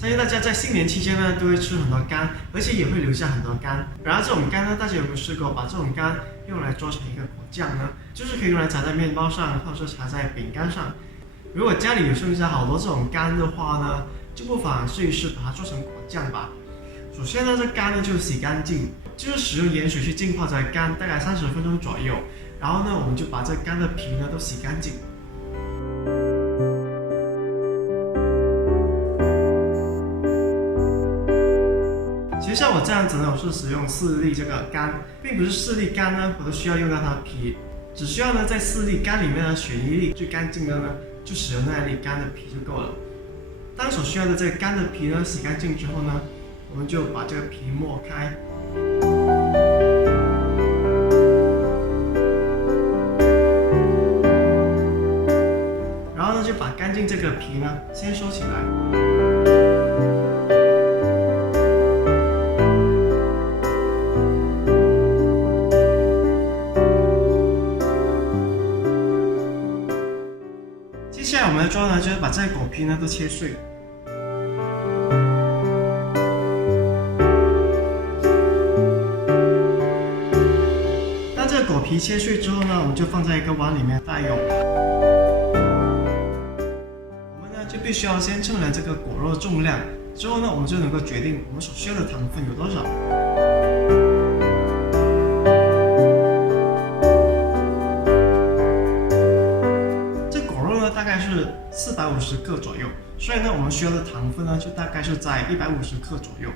相信大家在新年期间呢，都会吃很多干，而且也会留下很多干。然后这种干呢，大家有没有试过把这种干用来做成一个果酱呢？就是可以用来撒在面包上，或者是撒在饼干上。如果家里有剩下好多这种干的话呢，就不妨试一试把它做成果酱吧。首先呢，这干呢就洗干净，就是使用盐水去浸泡这干，大概30分钟左右。然后呢，我们就把这干的皮呢都洗干净。其实像我这样子呢，我是使用4粒这个干，并不是4粒干呢，我都需要用到它的皮，只需要呢在4粒干里面呢选1粒最干净的呢，就使用那1粒干的皮就够了。当所需要的这个干的皮呢洗干净之后呢，我们就把这个皮磨开。然后呢，就把干净这个皮呢先收起来。接下来我们要做呢，就是把这个果皮呢都切碎。当这个果皮切碎之后呢，我们就放在一个碗里面待用。我们呢就必须要先称量这个果肉重量，之后呢我们就能够决定我们所需要的糖分有多少。大概是450克左右，所以呢，我们需要的糖分呢，就大概是在150克左右。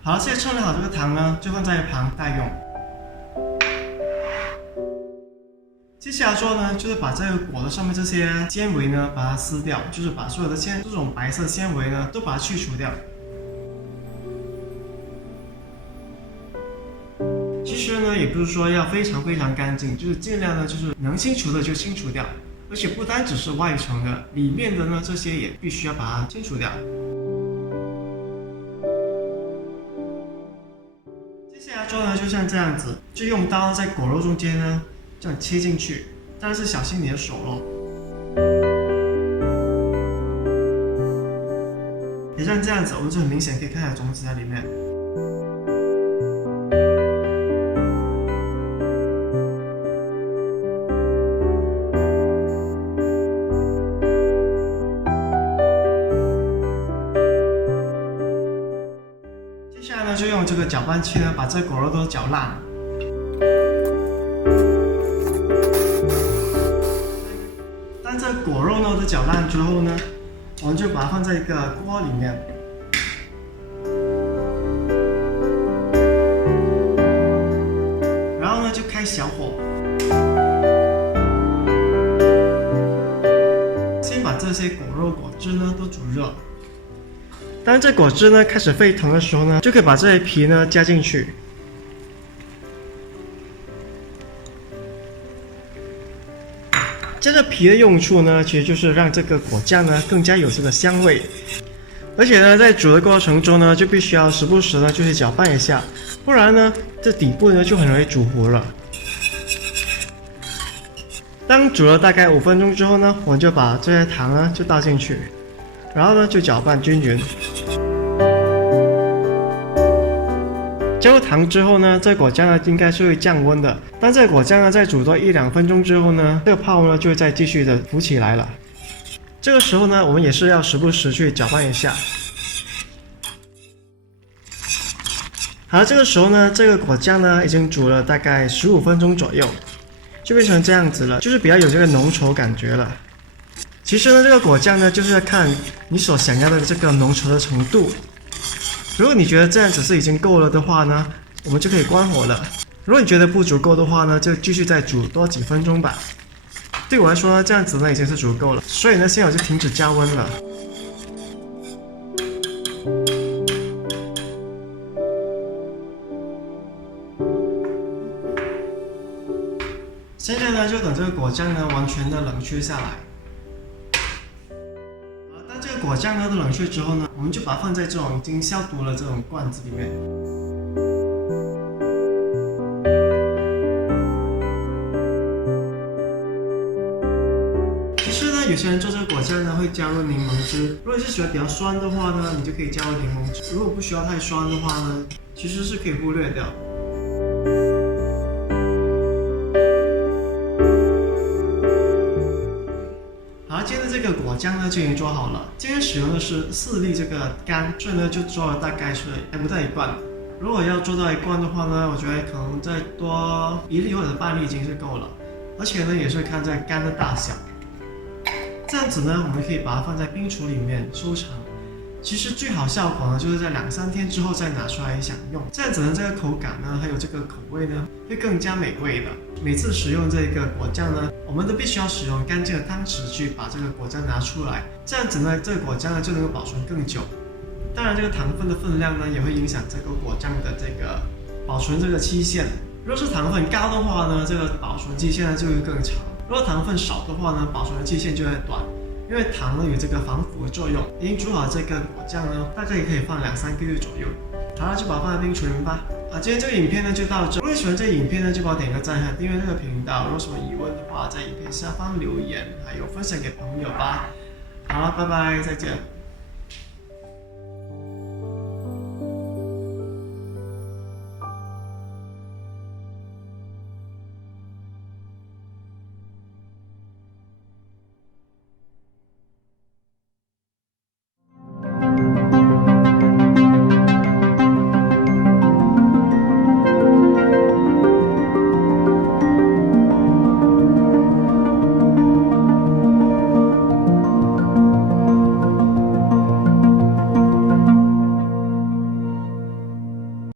好了，现在称量好这个糖呢，就放在一旁待用。接下来做呢，就是把这个果的上面这些纤维呢，把它撕掉，就是把所有的这种白色纤维呢，都把它去除掉。其实呢，也不是说要非常干净，就是尽量呢，就是能清除的就清除掉，而且不单只是外层的，里面的呢这些也必须要把它清除掉。接下来做呢，就像这样子，就用刀在果肉中间呢这样切进去，但是小心你的手咯。也像这样子，我们就很明显可以看到种子在里面。接下来呢，就用这个搅拌器呢，把这果肉都搅烂。当这果肉呢都搅烂之后呢，我们就把它放在一个锅里面。然后呢，就开小火，先把这些果肉果汁呢都煮热。当这果汁呢开始沸腾的时候呢，就可以把这些皮呢加进去。这个皮的用处呢，其实就是让这个果酱呢更加有这个香味。而且呢，在煮的过程中呢，就必须要时不时呢就去搅拌一下，不然呢，这底部呢就很容易煮糊了。当煮了大概5分钟之后呢，我们就把这些糖呢就倒进去。然后呢，就搅拌均匀。加入糖之后呢，这果酱呢应该是会降温的。当这果酱呢再煮多1-2分钟之后呢，这个泡呢就会再继续的浮起来了。这个时候呢，我们也是要时不时去搅拌一下。好了，这个时候呢，这个果酱呢已经煮了大概15分钟左右，就变成这样子了，就是比较有这个浓稠感觉了。其实呢，这个果酱呢，就是要看你所想要的这个浓稠的程度。如果你觉得这样子是已经够了的话呢，我们就可以关火了。如果你觉得不足够的话呢，就继续再煮多几分钟吧。对我来说呢，这样子呢已经是足够了，所以呢，现在我就停止加温了。现在呢，就等这个果酱呢完全的冷却下来。当这个果酱呢都冷却之后呢，我们就把它放在这种已经消毒了这种罐子里面。有些人做这个果酱呢会加入柠檬汁，如果是喜欢比较酸的话呢，你就可以加入柠檬汁；如果不需要太酸的话呢，其实是可以忽略掉。好，今天的这个果酱呢就已经做好了。今天使用的是4粒这个干，所以呢就做了大概是还不到1罐。如果要做到1罐的话呢，我觉得可能再多1粒或者半粒已经是够了。而且呢也是看这个干的大小。这样子呢，我们可以把它放在冰橱里面收藏。其实最好效果呢，就是在2-3天之后再拿出来享用。这样子呢，这个口感呢，还有这个口味呢，会更加美味的。每次使用这个果酱呢，我们都必须要使用干净的汤匙去把这个果酱拿出来。这样子呢，这个果酱呢就能够保存更久。当然，这个糖分的分量呢，也会影响这个果酱的这个保存这个期限。如果是糖分高的话呢，这个保存期限呢就会更长；如果糖分少的话呢，保存的期限就会短。因为糖呢有这个防腐的作用。已经煮好这个果酱呢，大概也可以放2-3个月左右。好了，就把它放在冰橱里面吧。今天这个影片呢就到这。如果你喜欢这个影片呢，就帮我点个赞和订阅这个频道。如果有什么疑问的话，在影片下方留言，还有分享给朋友吧。好了，拜拜，再见。